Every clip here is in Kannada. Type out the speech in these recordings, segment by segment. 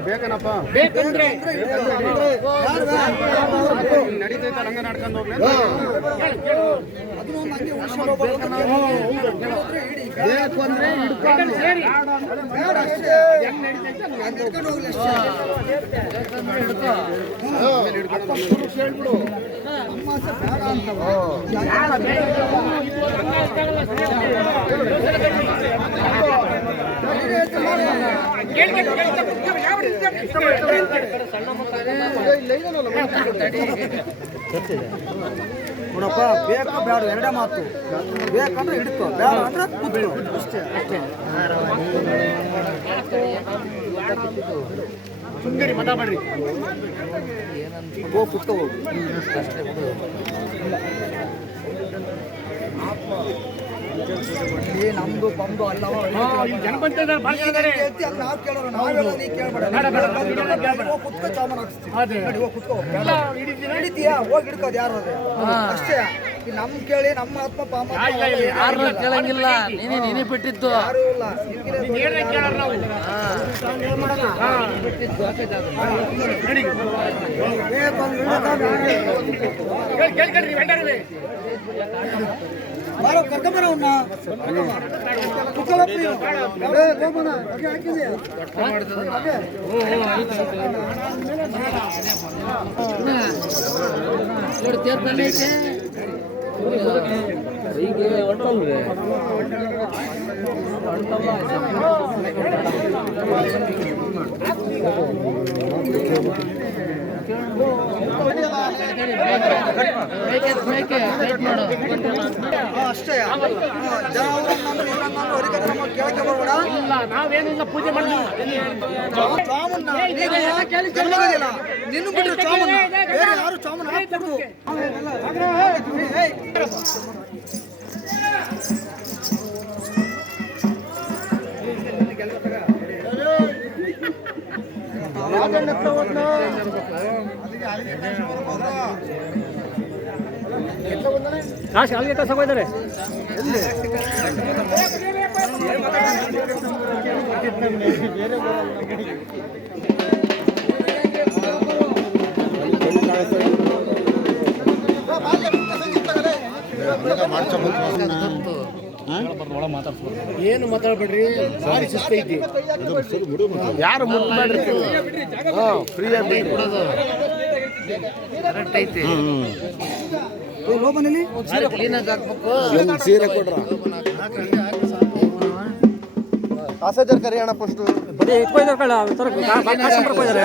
ಬೇಕನಪ್ಪ ಬೇಕಂದ್ರೆ ನಡೀತೈತೆ ಹಂಗ ನಡ್ಕೊಂಡು ಹೋಗ್ಲಿ ಬೇಕು ಅಂದ್ರೆ ಹೇಳ್ಬಿಡು ನೋಡಪ್ಪ ಬೇಕು ಬೇಡ ಎರಡೇ ಮಾತು ಬೇಕಂದ್ರೆ ಹಿಡ್ಕೊ ಬೇಡ ಅಂದ್ರೆ ಕೂತ್ಕೊ ಅಷ್ಟೇ ಸುಂದರಿ ಮಾತಾಡ್ರಿ ಹೋಗಿ ಕುತ್ಕೊ ಹೋಗು ನಮ್ದು ಪಂದು ಅಲ್ಲವ ನಾವು ಕೇಳೋಣ ನಾವೆಲ್ಲ ನೀ ಕೇಳ್ಬೇಡ ಕುತ್ಕೊ ಚಾಮನ್ ಹಾಕ್ಸ್ತೀವಿ ಕುತ್ಕೋ ಹಿಡಿತೀಯಾ ಹೋಗಿ ಹಿಡ್ಕೋದು ಯಾರು ಅಷ್ಟೇ ನಮ್ ಕೇಳಿ ನಮ್ಮ ಆತ್ಮ ಪಾಮ ಕೇಳಂಗಿಲ್ಲ ನೀನೇ ಬಿಟ್ಟಿದ್ದು ಯಾರು ಇಲ್ಲ ಕರ್ಕೊಂಬರ ಅವನ್ನ ಹೀಗೆ ಹೊಂಟಲ್ವೇ ಅಷ್ಟೇ ಕೇಳಕ್ಕೆ ಬರಬೇಡ ನಾವೇನಿಲ್ಲ ಪೂಜೆ ಮಾಡಿಲ್ಲ ನಿನ್ನ ಬಿಟ್ಟರೆ ಚಾಮನ್ನ ಬೇರೆ ಯಾರು ಚಾಮನ್ ಹಾಕ್ಬಿಟ್ಟು ಕಾಶಿ ಅಲ್ಲಿಗೆ ತಗೋತಾರೆ ಏನು ಮಾತಾಡ್ಬೇಡ್ರಿ, ಭಾರಿ ಶಿಸ್ತೈತಿ. ಯಾರು ಮುಟ್ಬೇಡ್ರಿ, ಫ್ರೀಯಾಗಿ ಕರೆಕ್ಟ್ ಐತಿ. ಲೋಬನಲ್ಲಿ ಕ್ಲೀನಾಗಿ ಹಾಕ್ಬೇಕು. ಸೀರೆ ಕೊಡ್ರ ಕಾಸೇಜರ್ ಕರಿ ಅಣ್ಣ ಫಸ್ಟ್ ಬರೀ ಇಟ್ಕೊಯ್ದಾರ ಕಳ್ಳ, ಬರ್ಕೊಯ್ದಾರೆ.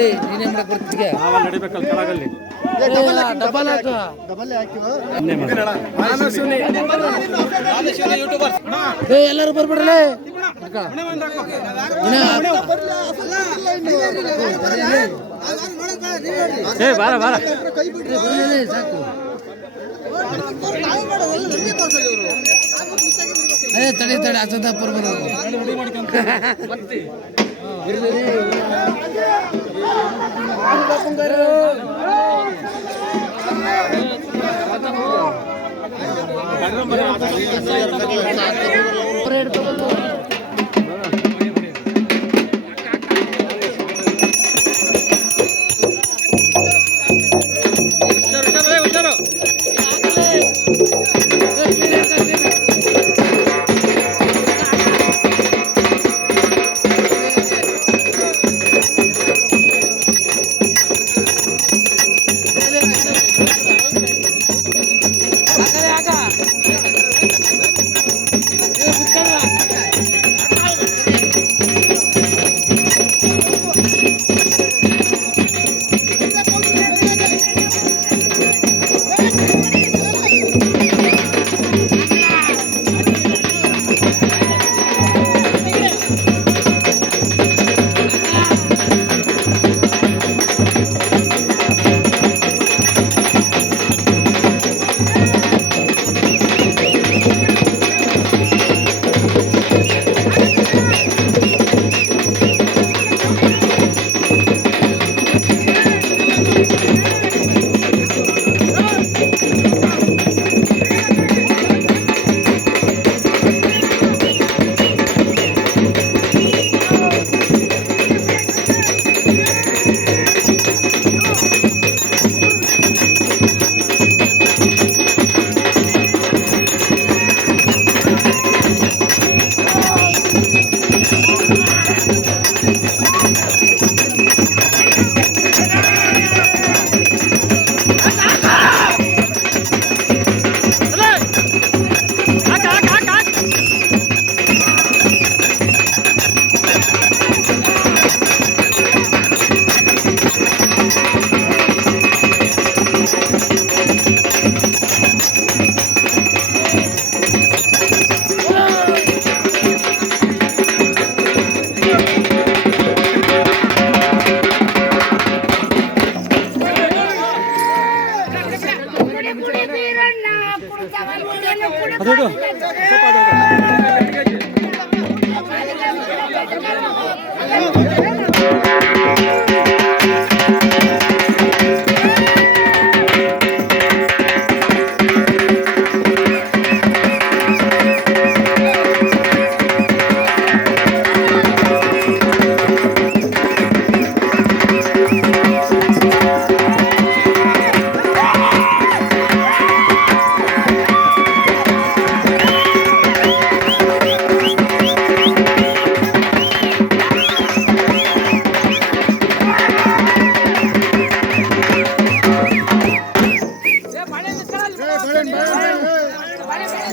ಏಯ್ ನೀನೇನ್ ಮಾಡಕ್ ಬರ್ತಿದ್ಯ? ನಡಿಬೇಕಲ್ಲ ಕೆಳಗಲ್ಲಿ. ಡಬಲ್ ಹಾಕು. ಏ ಎಲ್ಲರೂ ಬರ್ಬಿಡ್ರಲ್ಲ. ಏ ಬಾರ ಬಾರ. ಸಾಕು. ಅದೇ ತಡಿ ತಡಿ ಅಸದಪ್ಪರ್ ಬರೋದು.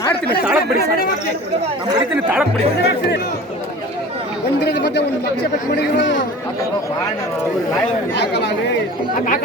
ಮಾಡ್ತೀನಿ ತಾಳಕ್ ಬಿಡಿ ಸರ್, ನಾನು ಬಿಡ್ತೀನಿ ತಾಳಕ್ ಬಿಡಿ. ಒಂದ್ರದ ಮಧ್ಯೆ ಒಂದು ಲಕ್ಷ ಬೆಟ್ ಮಾಡಿದ್ರು ಕಾಕ